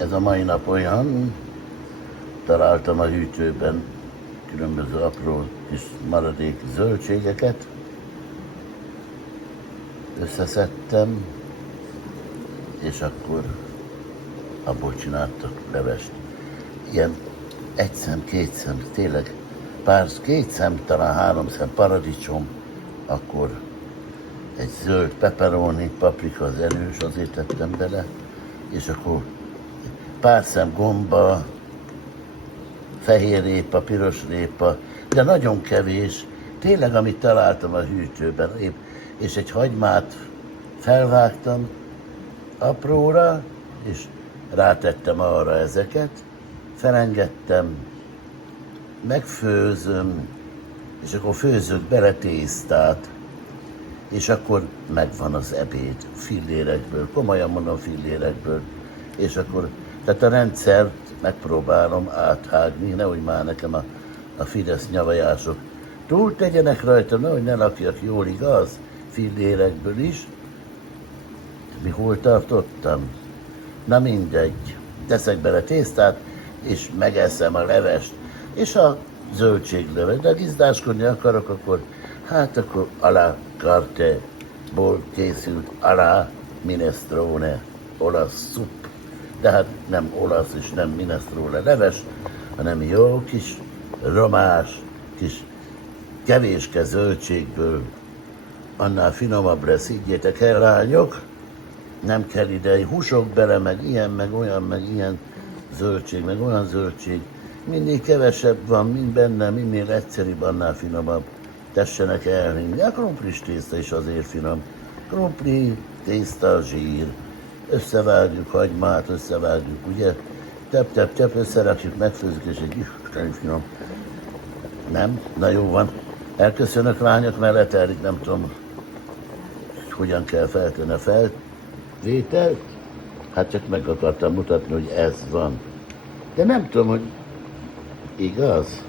Ez a mai nap olyan, találtam a hűtőben különböző apró kis maradék zöldségeket, összeszedtem, és akkor abból csináltak levest. Ilyen egy szem, két szem, tényleg két szem, talán három szem paradicsom, akkor egy zöld pepperoni, paprika az erős, azért tettem bele, és akkor pár szem gomba, fehér répa, piros répa, de nagyon kevés, tényleg amit találtam a hűtőben, és egy hagymát felvágtam apróra, és rátettem arra ezeket, felengedtem, megfőzöm, és akkor főzök bele tésztát, és akkor megvan az ebéd fillérekből, komolyan mondom fillérekből, és akkor, tehát a rendszert megpróbálom áthágni, nehogy már nekem a Fidesz nyavajások túl tegyenek rajta, nehogy ne lakjak jól, igaz, fillérekből is. Mi hol tartottam? Na mindegy, teszek bele tésztát, és megeszem a levest, és a zöldséglevest, de gizdáskodni akarok, akkor a la carte-ból készült a la minestrone, olasz szup, de hát nem olasz és nem minestrone leves, hanem jó kis romás, kis kevéske zöldségből, annál finomabb lesz, higgyétek el, lányok, nem kell ide húsok bele, meg ilyen zöldség, meg olyan zöldség, minél kevesebb van, mind benne, minél egyszerűbb, annál finomabb. Tessenek elhinni. A krumplis tészta is azért finom. Krumpli, tészta, zsír. Összevágjuk hagymát, összevágjuk, ugye? Tep, összerakjuk, megfőzzük, és egy isteni finom. Nem? Na jó van. Elköszönök, lányok, mert letelik, nem tudom, hogyan kell feltenni a felvételt. Hát csak meg akartam mutatni, hogy ez van. De nem tudom, hogy igaz.